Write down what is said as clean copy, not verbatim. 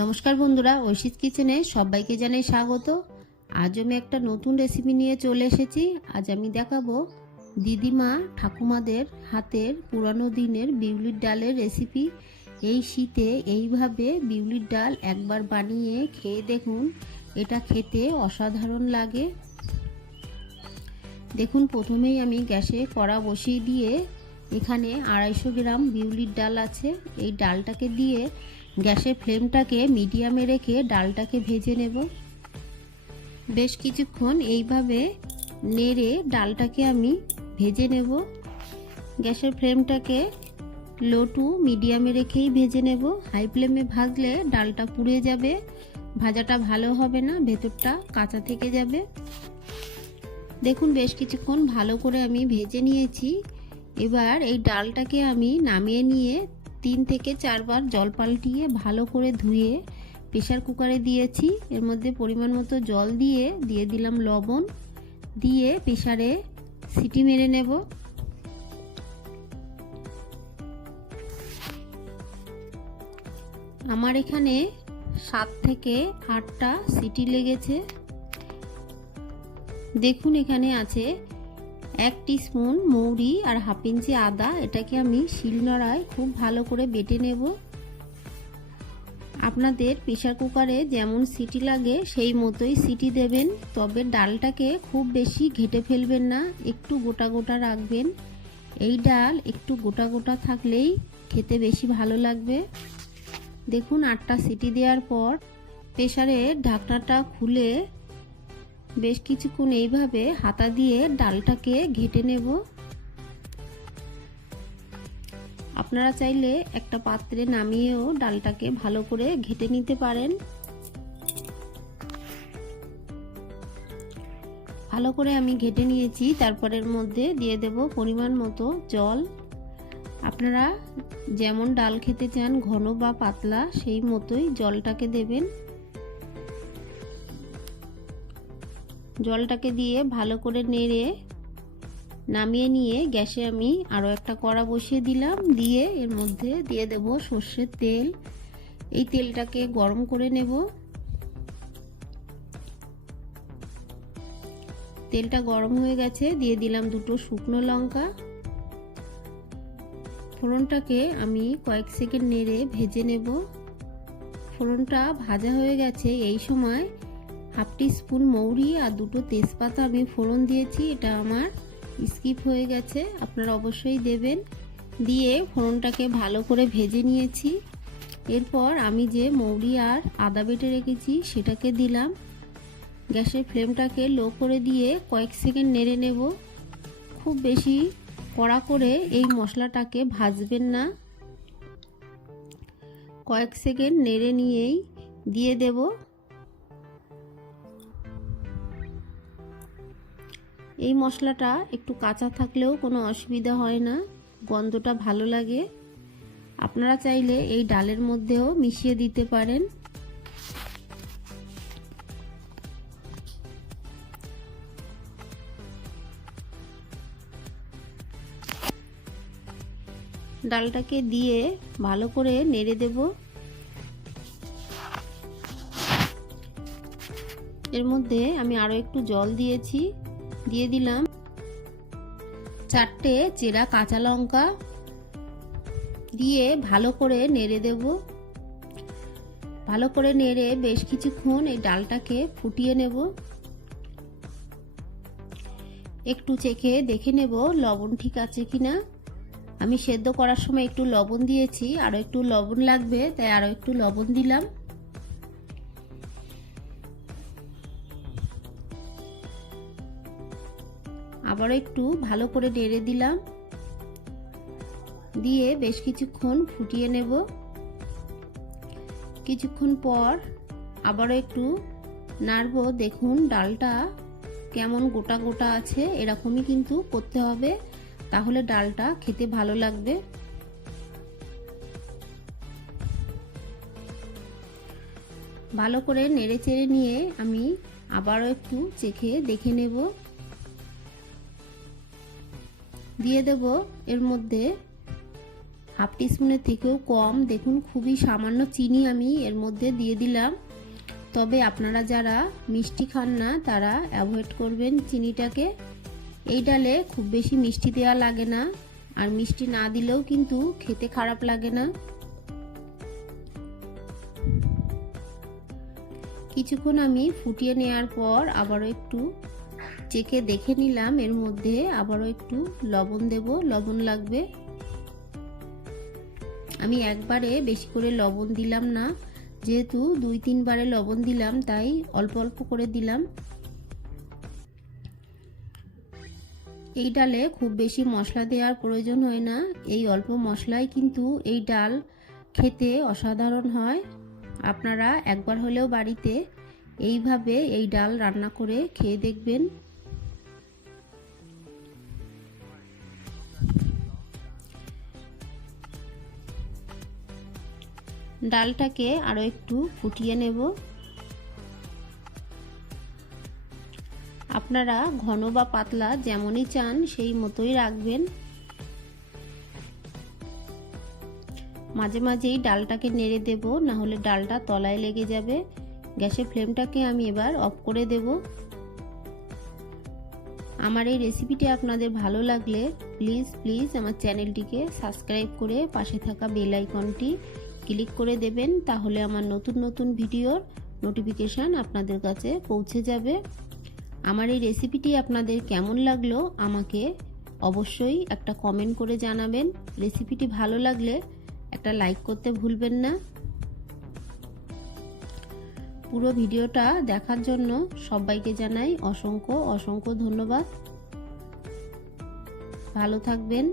নমস্কার বন্ধুরা, ঐশীস কিচেনে সবাইকে জানাই স্বাগত। আজ আমি একটা নতুন রেসিপি নিয়ে চলে এসেছি। আজ আমি দেখাবো দিদিমা ঠাকুমাদের হাতের পুরানো দিনের বিউলির ডালের রেসিপি। এই শীতে এইভাবে বিউলির ডাল একবার বানিয়ে খেয়ে দেখুন, এটা খেতে অসাধারণ লাগে। দেখুন, প্রথমেই আমি গ্যাসে কড়া বসিয়ে দিয়ে এখানে 250 গ্রাম বিউলির ডাল আছে। এই ডালটাকে দিয়ে গ্যাসের ফ্লেমটাকে মিডিয়ামে রেখে ডালটাকে ভেজে নেব। বেশ কিছুক্ষণ এইভাবে নেড়ে ডালটাকে আমি ভেজে নেব। গ্যাসের ফ্লেমটাকে লো টু মিডিয়ামে রেখেই ভেজে নেব। হাই ফ্লেমে ভাজলে ডালটা পুড়ে যাবে, ভাজাটা ভালো হবে না, ভেতরটা কাঁচা থেকে যাবে। দেখুন, বেশ কিছুক্ষণ ভালো করে আমি ভেজে নিয়েছি। এবার এই ডালটাকে আমি নামিয়ে নিয়ে 3 থেকে 4 বার জল পাল্টিয়ে ভালো করে ধুয়ে প্রেসার কুকারে দিয়েছি। এর মধ্যে পরিমাণ মতো জল দিয়ে দিলাম লবণ, দিয়ে প্রেসারে সিটি মেরে নেব। আমার এখানে 7 থেকে 8টা সিটি লেগেছে। দেখুন, এখানে আছে 1 টিস্পুন মৌরি আর হাফ ইঞ্চি আদা। এটাকে আমি শিলনোড়ায় খুব ভালো করে বেটে নেব। আপনাদের প্রেসার কুকারে যেমন সিটি লাগে সেই মতোই সিটি দেবেন, তবে ডালটাকে খুব বেশি ঘেটে ফেলবেন না, একটু গোটা গোটা রাখবেন। এই ডাল একটু গোটা গোটা থাকলেই খেতে বেশি ভালো লাগবে। দেখুন, 8টা সিটি দেওয়ার পর প্রেসারের ঢাকনাটা খুলে বেশ কিছুক্ষণ এইভাবে হাতা দিয়ে ডালটাকে ঘেটে নেব। আপনারা চাইলে একটা পাত্রে নামিয়েও ডালটাকে ভালো করে ঘেটে নিতে পারেন। ভালো করে আমি ঘেটে নিয়েছি। তারপরের মধ্যে দিয়ে দেব পরিমাণ মতো জল। আপনারা যেমন ডাল খেতে চান, ঘন বা পাতলা, সেই মতোই জলটাকে দেবেন। জলটাকে দিয়ে ভালো করে নেড়ে নামিয়ে নিয়ে গ্যাসে আমি আরও একটা কড়া বসিয়ে দিলাম। দিয়ে এর মধ্যে দিয়ে দেব সর্ষের তেল। এই তেলটাকে গরম করে নেব। তেলটা গরম হয়ে গেছে, দিয়ে দিলাম 2টো শুকনো লঙ্কা। ফোড়নটাকে আমি কয়েক সেকেন্ড নেড়ে ভেজে নেব। ফোড়নটা ভাজা হয়ে গেছে। এই সময় হাফ টিস্পুন মৌরি আর 2টো তেজপাতা আমি ফোড়ন দিয়েছি। এটা আমার স্কিপ হয়ে গেছে, আপনারা অবশ্যই দেবেন। দিয়ে ফোড়নটাকে ভালো করে ভেজে নিয়েছি। এরপর আমি যে মৌরি আর আদা বেটে রেখেছি সেটাকে দিলাম। গ্যাসের ফ্লেমটাকে লো করে দিয়ে কয়েক সেকেন্ড নেড়ে নেব। খুব বেশি কড়া করে এই মশলাটাকে ভাজবেন না, কয়েক সেকেন্ড নেড়ে নিয়েই দিয়ে দেব এই মশলাটা। একটু কাঁচা থাকলেও কোনো অসুবিধা হয় না, গন্ধটা ভালো লাগে। আপনারা চাইলে এই ডালের মধ্যেও মিশিয়ে দিতে পারেন। ডালটাকে দিয়ে ভালো করে নেড়ে দেব। এর মধ্যে আমি আরও একটু জল দিয়েছি। দিয়ে দিলাম 4টে চেরা কাঁচা লঙ্কা, দিয়ে ভালো করে নেড়ে দেব। ভালো করে নেড়ে বেশ কিছুক্ষণ এই ডালটাকে ফুটিয়ে নেব। একটু চেখে দেখে নেব লবণ ঠিক আছে কিনা। আমি সেদ্ধ করার সময় একটু লবণ দিয়েছি, আরও একটু লবণ লাগবে, তাই আরও একটু লবণ দিলাম। আবারও একটু ভালো করে নেড়ে দিলাম। দিয়ে বেশ কিছুক্ষণ ফুটিয়ে নেব। কিছুক্ষণ পর আবারও একটু নাড়বো। দেখুন, ডালটা কেমন গোটা গোটা আছে, এরকমই কিন্তু করতে হবে, তাহলে ডালটা খেতে ভালো লাগবে। ভালো করে নেড়ে চেড়ে নিয়ে আমি আবারও একটু চেখে দেখে নেব। দিয়ে দেব এর মধ্যে হাফ টিস্পুনের থেকেও কম। দেখুন খুবই সামান্য চিনি আমি এর মধ্যে দিয়ে দিলাম। তবে আপনারা যারা মিষ্টি খান না তারা অ্যাভয়েড করবেন চিনিটাকে। এই ডালে খুব বেশি মিষ্টি দেওয়া লাগে না, আর মিষ্টি না দিলেও কিন্তু খেতে খারাপ লাগে না। কিছুক্ষণ আমি ফুটিয়ে নেওয়ার পর আবারও একটু চেখে দেখে নিলাম, এর মধ্যে আবারও একটু লবণ দেব, লবণ লাগবে। আমি একবারে বেশি করে লবণ দিলাম না, যেহেতু 2-3 বারে লবণ দিলাম তাই অল্প অল্প করে দিলাম। এই ডালে খুব বেশি মশলা দেওয়ার প্রয়োজন হয় না, এই অল্প মশলায় কিন্তু এই ডাল খেতে অসাধারণ হয়। আপনারা একবার হলেও বাড়িতে এইভাবে এই ডাল রান্না করে খেয়ে দেখবেন। ডালটাকে আরো একটু ফুটিয়ে নেব। আপনারা ঘন বা পাতলা যেমনই চান সেই মতোই রাখবেন। মাঝে মাঝেই ডালটাকে নেড়ে দেব, না হলে ডালটা তলায় লেগে যাবে। গ্যাসের ফ্লেমটাকে আমি এবার অফ করে দেব। আমার এই রেসিপিটি আপনাদের ভালো লাগলে প্লিজ আমার চ্যানেলটিকে সাবস্ক্রাইব করে পাশে থাকা বেল আইকনটি ক্লিক করে দেবেন, তাহলে আমার নতুন ভিডিওর নোটিফিকেশান আপনাদের কাছে পৌঁছে যাবে। আমার এই রেসিপিটি আপনাদের কেমন লাগলো আমাকে অবশ্যই একটা কমেন্ট করে জানাবেন। রেসিপিটি ভালো লাগলে একটা লাইক করতে ভুলবেন না। পুরো ভিডিওটা দেখার জন্য সবাইকে জানাই অসংখ্য ধন্যবাদ। ভালো থাকবেন।